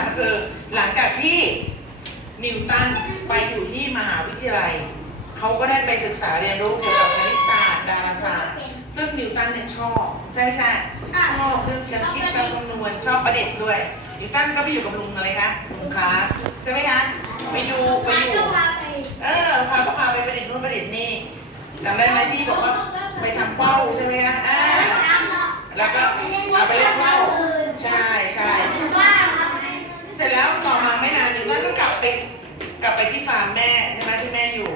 คที่สามก็คือหลังจากที่นิวตันไปอยู่ที่มหาวิทยาลัย เขาก็ได้ไปศึกษาเรียนรู้เกี่ยวกับคณิตศาสตร์ดาราศาสตร์ ซึ่งนิวตันเนี่ยชอบ ใช่ใช่ชอบเรื่องการคิดการคำนวณชอบประเด็นด้วย นิวตันก็ไปอยู่กับลุงอะไรคะลุงคลาสใช่ไหมคะไปดูไปพาอยู่ก็พาไปเออพาก็พาไปประเด็นนู่นประเด็นนี่จำได้ไหมที่บอกว่าไปทำเป้าใช่ไหมคะอ่าแล้วก็เอาไปเล่นว่าวใช่ใช่ ว่าครับ เสร็จแล้วต่อมาไม่นานนิวตันก็กลับไปกลับไปที่ฟาร์มแม่ใช่ไหมที่แม่อยู่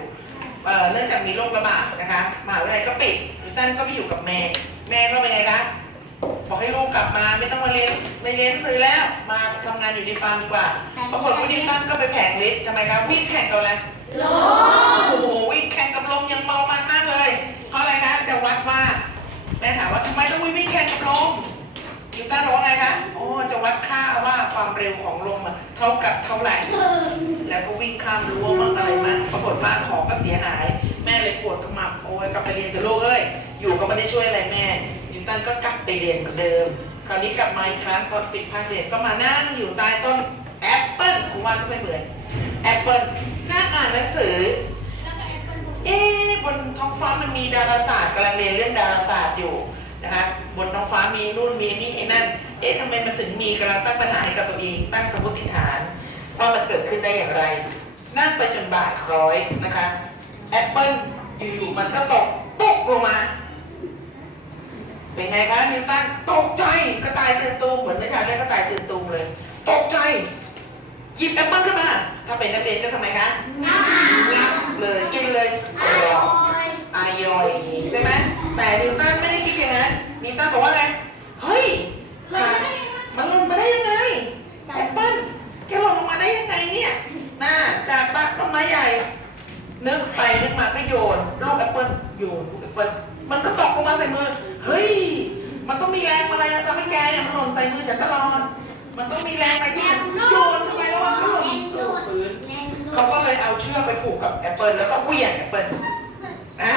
เอ่อเนื่อง จากมีโรคระบาดนะคะมหาวิทยาลัยก็ปิดนิวตันก็ไปอยู่กับแม่ แม่ก็เป็นไงคะบอกให้ลูกกลับมาไม่ต้องมาเรียนไม่เรียนหนังสือแล้วมาทำงานอยู่ในฟาร์มดีกว่าปรากฏว่านิวตันก็ไปแผงลิฟต์ทำไมครับวิ่งแข่งกับอะไรโลโอ้โหวิ่งแข่งกับลมยังเมามันมากเลยเพราะอะไรนะจะวัดว่าแม่ถามว่าทำไมต้องวิ่งแข่งกับลมนิวตันบอกว่าไงคะโอ้จะวัดค่าว่าความเร็วของลมอะเท่ากับเท่าไหร่ แล้วก็วิ่งข้ามรั้วมั่งอะไรมั่งปรากฏว่าของก็เสียหาย กลับไปเรียนเถอะลูกเอ้ย อยู่ก็ไม่ได้ช่วยอะไรแม่ นิวตันก็กลับไปเรียนเหมือนเดิม คราวนี้กลับมาอีกครั้งตอนปิดภาคเรียนก็มานั่งอยู่ใต้ต้นแอปเปิ้ลกูว่าก็ไม่เหมือน แอปเปิ้ลนั่งอ่านหนังสือ เอ๊ะบนท้องฟ้ามันมีดาราศาสตร์กำลังเรียนเรื่องดาราศาสตร์อยู่นะคะบนท้องฟ้ามีนู่นมีนี่ไอ้นั่น เอ๊ะทำไมมันถึงมีกำลังตั้งปัญหาให้กับตัวเองตั้งสมมติฐานว่ามันเกิดขึ้นได้อย่างไร นั่งไปจนบ่ายคล้อยนะคะแอปเปิ้ล อยู่ๆมันก็ตกปุ๊กลงมา เป็นไงคะนิวตันตกใจกระต่ายตื่นตูมเหมือนในทางเล่นกระต่ายตื่นตูมเลย ตกใจ หยิบแอปเปิ้ลขึ้นมา ถ้าเป็นนักเรียนก็ทำไมคะน้ำงับเลยกินเลยอร่อยอายอยใช่ไหมแต่นิวตันไม่ได้คิดอย่างนั้นนิวตันบอกว่าไงเฮ้ยผ่านมันหล่นมาได้ยังไงแอปเปิ้ลแกหล่นลงมาได้ยังไงเนี่ยน่าจากตักต้นไม้ใหญ่ นึกไปนึกมาก็โยนลูกแอปเปิ้ลโยนลูกแอปเปิ้ลมันก็ตกลงมาใส่มือ เฮ้ย มันต้องมีแรงอะไรทำให้แกเนี่ยมันหล่นใส่มือฉันตลอดมันต้องมีแรงอะไรที่ฉันโยนทำไมแล้วมันก็หล่นสู่พื้นแน่นเขาก็เลยเอาเชือกไปผูกกับแอปเปิลแล้วก็เหวี่ยงแอปเปิลอ่า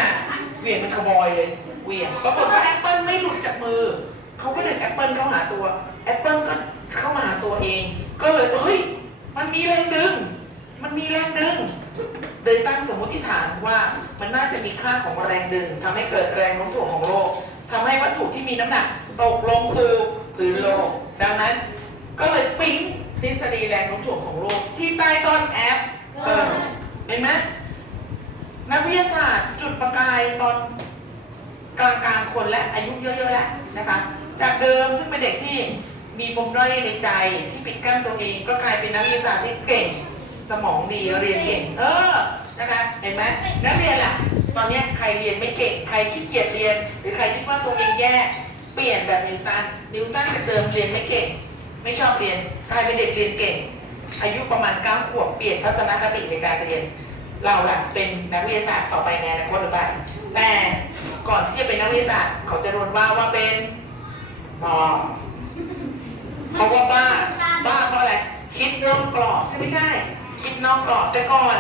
เหวี่ยงเป็นขโมยเลยเหวี่ยงปรากฏว่าแอปเปิลไม่หลุดจากมือเขาก็ดึงแอปเปิลเข้าหาตัวแอปเปิลก็เข้ามาหาตัวเอง ก็เลยเฮ้ยมันมีแรงดึง มันมีแรงดึง เลยตั้งสมมติฐานว่ามันน่าจะมีค่าของแรงดึงทำให้เกิดแรงโน้มถ่วงของโลกทำให้วัตถุที่มีน้ำหนักตกลงสู่พื้นโลก ดังนั้นก็เลยปิ๊งทฤษฎีแรงโน้มถ่วงของโลก ที่ใต้ต้นแอปเปิลเห็นไหมนักวิทยาศาสตร์จุดประกายตอนกลางกลางๆคนและอายุเยอะๆแล้วนะคะ จากเดิมซึ่งเป็นเด็กที่มีปมด้อยในใจที่ปิดกั้นตัวเอง ก็กลายเป็นนักวิทยาศาสตร์ที่เก่ง สมองดีเรียนเก่งเออนะคะเห็นไหมนักเรียนล่ะ ตอนเนี้ยใครเรียนไม่เก่งใครขี้เกียจเรียน หรือใครคิดว่าตัวเองแย่เปลี่ยนแบบนิวตันนิวตันจากเดิมเรียนไม่เก่ง ไม่ชอบเรียนกลายเป็นเด็กเรียนเก่ง อายุประมาณ9ขวบเปลี่ยนทัศนคติในการเรียน เราล่ะเป็นนักวิทยาศาสตร์ต่อไปในอนาคตหรือเปล่าแต่ก่อนที่จะเป็นนักวิทยาศาสตร์เขาจะโดนว่าว่าเป็นหมอเพราะว่าบ้าบ้าเพราะอะไรคิดนอกกรอบใช่ไม่ใช่ คิดนอกกรอบแต่ก่อน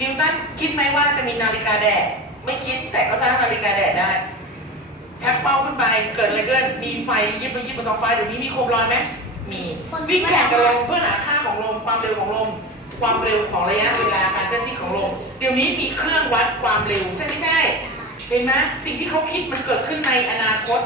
นิวตันคิดไหมว่าจะมีนาฬิกาแดด ไม่คิดแต่ก็สร้างนาฬิกาแดดได้ ชักเป้าขึ้นไปเกิดอะไรขึ้นมีไฟยิบไปยิบบนท้องฟ้าเดี๋ยวนี้มีโคมลอยไหมมีวิ่งแข่งกับลมเพื่อหาค่าของลมความเร็วของลมความเร็วของระยะเวลาการเคลื่อนที่ของลมเดี๋ยวนี้มีเครื่องวัดความเร็วใช่ไม่ใช่ เห็นไหมสิ่งที่เขาคิดมันเกิดขึ้นในอนาคต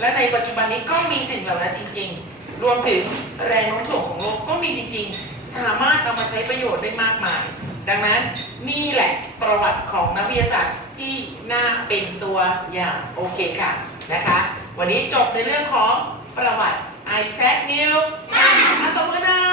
และในปัจจุบันนี้ก็มีสิ่งเหล่านั้นจริง ๆ รวมถึงแรงโน้มถ่วงของโลกก็มีจริงๆ สามารถเอามาใช้ประโยชน์ได้มากมาย ดังนั้นนี่แหละประวัติของนักวิทยาศาสตร์ที่น่าเป็นตัวอย่างโอเคค่ะนะคะ วันนี้จบในเรื่องของประวัติไอแซคนิวตันมาตบมือหน่อ